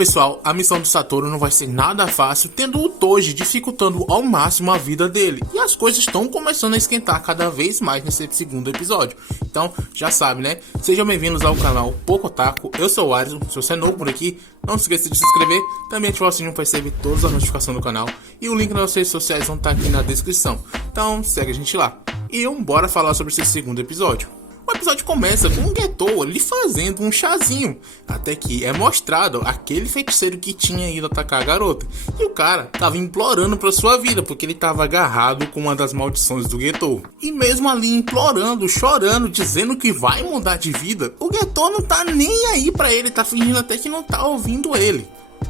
Pessoal, a missão do Satoru não vai ser nada fácil, tendo o Toji dificultando ao máximo a vida dele. E as coisas estão começando a esquentar cada vez mais nesse segundo episódio. Então, já sabe, né? Sejam bem-vindos ao canal Pocotaku. Eu sou o Arison. Se você é novo por aqui, não se esqueça de se inscrever. Também ativar o sininho para receber todas as notificações do canal. E o link nas redes sociais vão estar aqui na descrição. Então, segue a gente lá. E bora falar sobre esse segundo episódio. O episódio começa com o Getou ali fazendo um chazinho, até que é mostrado aquele feiticeiro que tinha ido atacar a garota. E o cara tava implorando pra sua vida, porque ele tava agarrado com uma das maldições do Getou. E mesmo ali implorando, chorando, dizendo que vai mudar de vida, o Getou não tá nem aí pra ele, tá fingindo até que não tá ouvindo ele.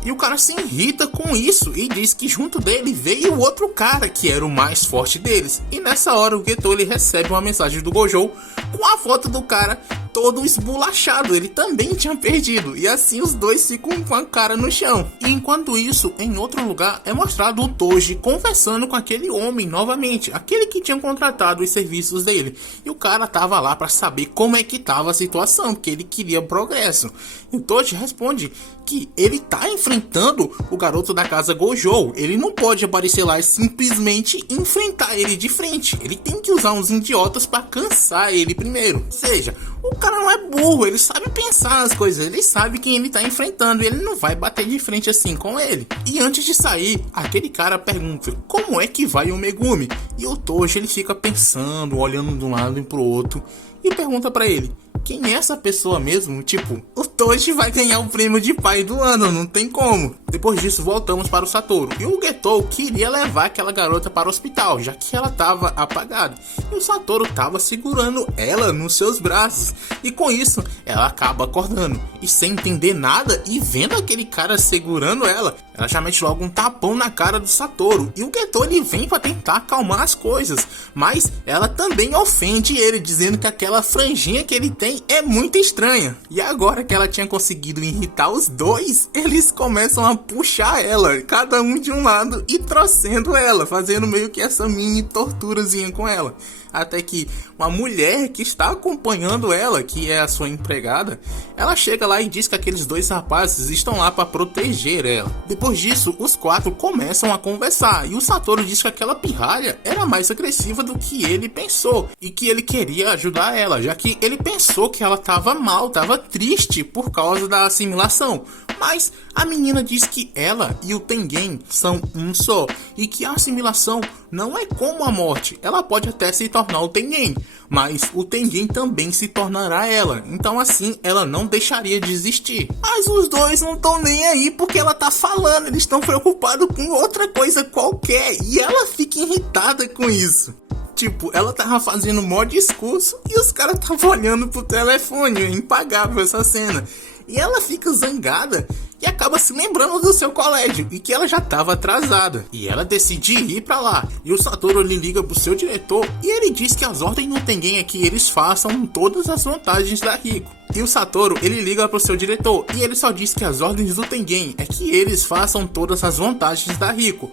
E o cara se irrita com isso e diz que junto dele veio o outro cara que era o mais forte deles. E nessa hora o Getou ele recebe uma mensagem do Gojo com a foto do cara todo esbulachado, ele também tinha perdido. E assim os dois ficam com a cara no chão. E enquanto isso, em outro lugar é mostrado o Toji conversando com aquele homem novamente, aquele que tinha contratado os serviços dele. E o cara tava lá para saber como é que tava a situação, que ele queria progresso. E o Toji responde que ele tá enfrentando o garoto da casa Gojo. Ele não pode aparecer lá e simplesmente enfrentar ele de frente. Ele tem que usar uns idiotas para cansar ele primeiro. Ou seja, o cara não é burro, ele sabe pensar as coisas, ele sabe quem ele tá enfrentando e ele não vai bater de frente assim com ele. E antes de sair, aquele cara pergunta como é que vai o Megumi. E o Toji ele fica pensando, olhando de um lado e pro outro e pergunta pra ele: quem é essa pessoa mesmo? Tipo, o Toji vai ganhar o prêmio de pai do ano, não tem como. Depois disso, voltamos para o Satoru. E o Getou queria levar aquela garota para o hospital, já que ela estava apagada. E o Satoru estava segurando ela nos seus braços. E com isso, ela acaba acordando. E sem entender nada, e vendo aquele cara segurando ela, ela já mete logo um tapão na cara do Satoru. E o Getou ele vem para tentar acalmar as coisas. Mas ela também ofende ele, dizendo que aquela franjinha que ele tem é muito estranha. E agora que ela tinha conseguido irritar os dois, eles começam a puxar ela, cada um de um lado, e trouxendo ela, fazendo meio que essa mini torturazinha com ela. Até que uma mulher que está acompanhando ela, que é a sua empregada, ela chega lá e diz que aqueles dois rapazes estão lá para proteger ela. Depois disso, os quatro começam a conversar e o Satoru diz que aquela pirralha era mais agressiva do que ele pensou e que ele queria ajudar ela, já que ele pensou que ela estava mal, estava triste por causa da assimilação. Mas a menina diz que ela e o Tengen são um só e que a assimilação não é como a morte. Ela pode até se tornar o Tengen, mas o Tengen também se tornará ela. Então assim, ela não deixaria de existir. Mas os dois não estão nem aí porque ela tá falando. Eles estão preocupados com outra coisa qualquer. E ela fica irritada com isso. Tipo, ela tava fazendo um maior discurso e os caras estavam olhando pro telefone. É impagável essa cena. E ela fica zangada e acaba se lembrando do seu colégio e que ela já estava atrasada. E ela decide ir pra lá. E o Satoru ele liga pro seu diretor e ele diz que as ordens do Tengen é que eles façam todas as vantagens da Rico. E o Satoru ele liga pro seu diretor e ele só diz que as ordens do Tengen é que eles façam todas as vantagens da Rico.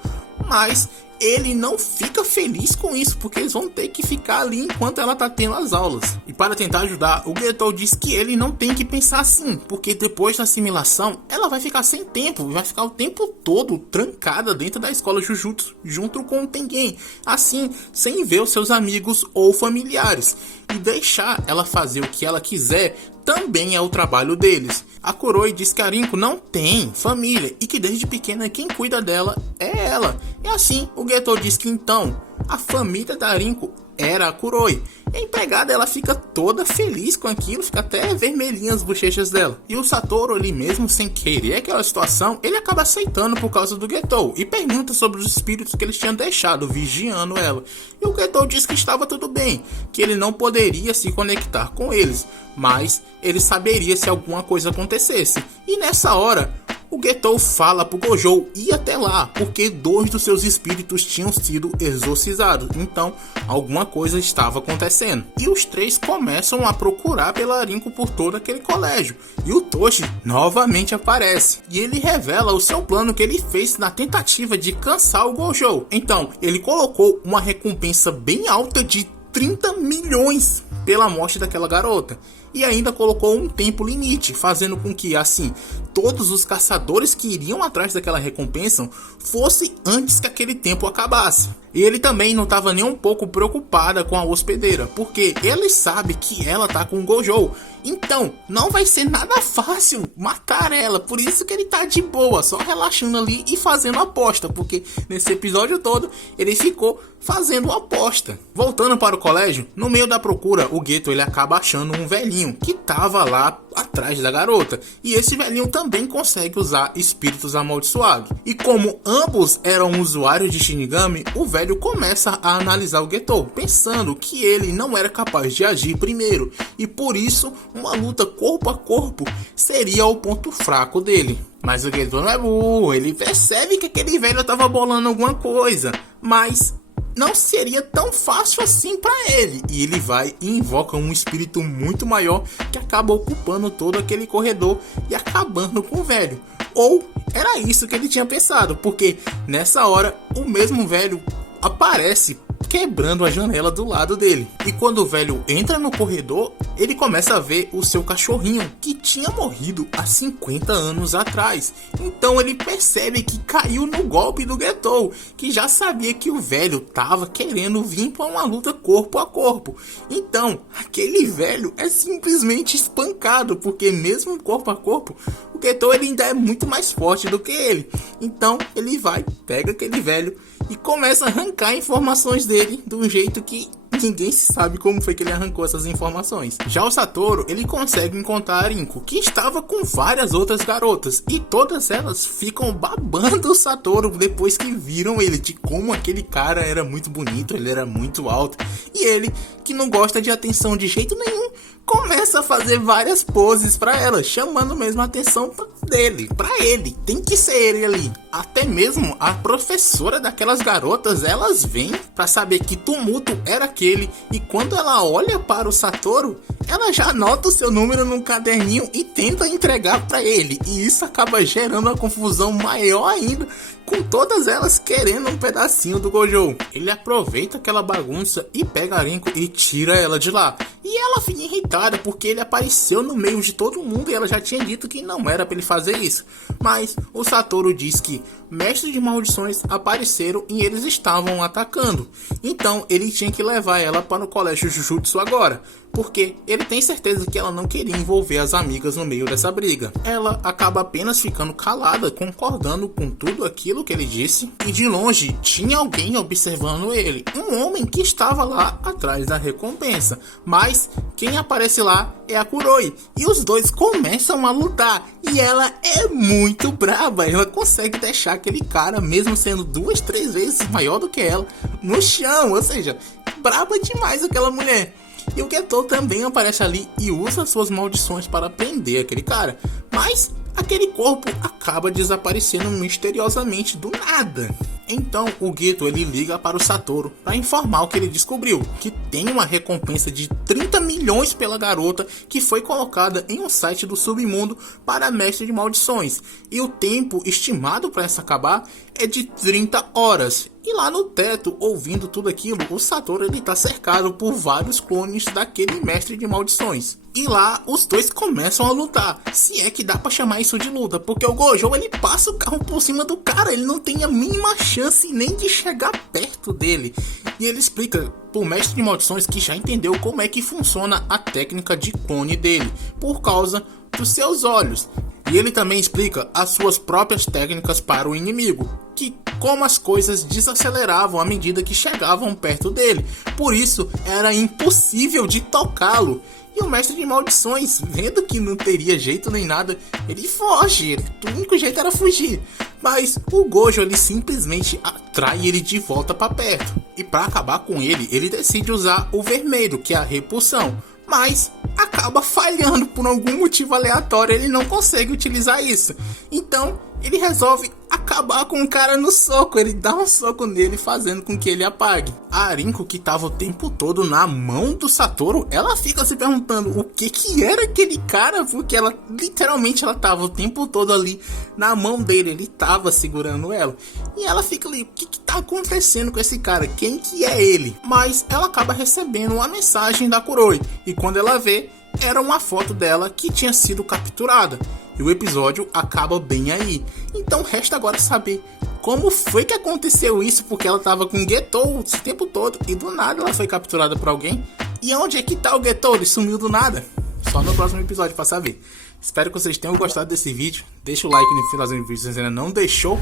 Mas ele não fica feliz com isso, porque eles vão ter que ficar ali enquanto ela tá tendo as aulas. E para tentar ajudar, o Getou diz que ele não tem que pensar assim, porque depois da assimilação, ela vai ficar sem tempo, vai ficar o tempo todo trancada dentro da escola Jujutsu, junto com o Tengen, assim, sem ver os seus amigos ou familiares. E deixar ela fazer o que ela quiser também é o trabalho deles. A Kuroi diz que a Rinko não tem família e que desde pequena quem cuida dela é ela. E assim, o Getou diz que então a família da Rinko era a Kuroi. E a empregada ela fica toda feliz com aquilo, fica até vermelhinha as bochechas dela. E o Satoru ali mesmo, sem querer aquela situação, ele acaba aceitando por causa do Getou e pergunta sobre os espíritos que eles tinham deixado vigiando ela. E o Getou diz que estava tudo bem, que ele não poderia se conectar com eles, mas ele saberia se alguma coisa acontecesse. E nessa hora, o Getou fala pro Gojo ir até lá, porque dois dos seus espíritos tinham sido exorcizados, então alguma coisa estava acontecendo. E os três começam a procurar pela Rinko por todo aquele colégio, e o Toji novamente aparece, e ele revela o seu plano que ele fez na tentativa de cansar o Gojo. Então, ele colocou uma recompensa bem alta de 30 milhões pela morte daquela garota. e ainda colocou um tempo limite, fazendo com que, assim, todos os caçadores que iriam atrás daquela recompensa fosse antes que aquele tempo acabasse. E ele também não estava nem um pouco preocupada com a hospedeira, porque ele sabe que ela tá com o Gojo. Então, não vai ser nada fácil matar ela, por isso que ele tá de boa, só relaxando ali e fazendo aposta, porque nesse episódio todo ele ficou fazendo aposta. Voltando para o colégio, no meio da procura, o Geto ele acaba achando um velhinho que tava lá atrás da garota, e esse velhinho também consegue usar espíritos amaldiçoados. E como ambos eram usuários de Shinigami, o velho começa a analisar o Geto, pensando que ele não era capaz de agir primeiro, e por isso uma luta corpo a corpo seria o ponto fraco dele. Mas o Geto não é burro, ele percebe que aquele velho estava bolando alguma coisa, mas não seria tão fácil assim para ele, e ele vai e invoca um espírito muito maior que acaba ocupando todo aquele corredor e acabando com o velho. Ou era isso que ele tinha pensado, porque nessa hora o mesmo velho aparece quebrando a janela do lado dele. E quando o velho entra no corredor, ele começa a ver o seu cachorrinho que tinha morrido há 50 anos atrás. Então ele percebe que caiu no golpe do Geto, que já sabia que o velho tava querendo vir para uma luta corpo a corpo. Então aquele velho é simplesmente espancado, porque mesmo corpo a corpo, o Geto ele ainda é muito mais forte do que ele. Então ele vai, pega aquele velho e começa a arrancar informações dele de um jeito que ninguém sabe como foi que ele arrancou essas informações. Já o Satoru, ele consegue encontrar a Rinko, que estava com várias outras garotas, e todas elas ficam babando o Satoru depois que viram ele, de como aquele cara era muito bonito, ele era muito alto, e ele, que não gosta de atenção de jeito nenhum, começa a fazer várias poses para ela, chamando mesmo a atenção dele, para ele, tem que ser ele ali. Até mesmo a professora daquelas garotas, elas vêm para saber que tumulto era aquele, e quando ela olha para o Satoru, ela já anota o seu número num caderninho e tenta entregar para ele, e isso acaba gerando uma confusão maior ainda, com todas elas querendo um pedacinho do Gojo. Ele aproveita aquela bagunça e pega a Rinko e tira ela de lá. E ela fica irritada porque ele apareceu no meio de todo mundo e ela já tinha dito que não era para ele fazer isso. Mas o Satoru diz que mestres de maldições apareceram e eles estavam atacando. Então ele tinha que levar ela para o colégio Jujutsu agora, porque ele tem certeza que ela não queria envolver as amigas no meio dessa briga. Ela acaba apenas ficando calada, concordando com tudo aquilo que ele disse, e de longe tinha alguém observando ele, um homem que estava lá atrás da recompensa. Mas quem aparece lá é a Kuroi, e os dois começam a lutar, e ela é muito braba, ela consegue deixar aquele cara, mesmo sendo 2, 3 vezes maior do que ela, no chão, ou seja, braba demais aquela mulher. E o Geto também aparece ali e usa suas maldições para prender aquele cara, mas aquele corpo acaba desaparecendo misteriosamente do nada. Então o Geto ele liga para o Satoru para informar o que ele descobriu, que tem uma recompensa de 30 milhões pela garota que foi colocada em um site do submundo para mestre de maldições, e o tempo estimado para essa acabar é de 30 horas. E lá no teto, ouvindo tudo aquilo, o Satoru ele tá cercado por vários clones daquele mestre de maldições. E lá os dois começam a lutar, se é que dá pra chamar isso de luta, porque o Gojo ele passa o carro por cima do cara, ele não tem a mínima chance nem de chegar perto dele. E ele explica pro mestre de maldições que já entendeu como é que funciona a técnica de clone dele, por causa dos seus olhos. E ele também explica as suas próprias técnicas para o inimigo, que como as coisas desaceleravam à medida que chegavam perto dele, por isso era impossível de tocá-lo. E o mestre de maldições, vendo que não teria jeito nem nada, ele foge, o único jeito era fugir. Mas o Gojo ele simplesmente atrai ele de volta para perto, e para acabar com ele, ele decide usar o vermelho, que é a repulsão, mas acaba falhando por algum motivo aleatório, ele não consegue utilizar isso. Então ele resolve acabar com o cara no soco, ele dá um soco nele fazendo com que ele apague. A Rinko, que tava o tempo todo na mão do Satoru, ela fica se perguntando o que era aquele cara, porque ela literalmente ela tava o tempo todo ali na mão dele, ele tava segurando ela. E ela fica ali, o que tá acontecendo com esse cara? Quem que é ele? Mas ela acaba recebendo uma mensagem da Kuroi, e quando ela vê, era uma foto dela que tinha sido capturada. E o episódio acaba bem aí. Então resta agora saber como foi que aconteceu isso, porque ela tava com o Getou esse tempo todo e do nada ela foi capturada por alguém. E onde é que tá o Getou? Ele sumiu do nada. Só no próximo episódio pra saber. Espero que vocês tenham gostado desse vídeo. Deixa o like no finalzinho do vídeo se você ainda não deixou.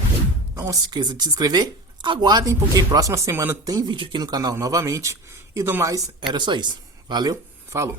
Não se esqueça de se inscrever. Aguardem, porque próxima semana tem vídeo aqui no canal novamente. E do mais, era só isso. Valeu, falou.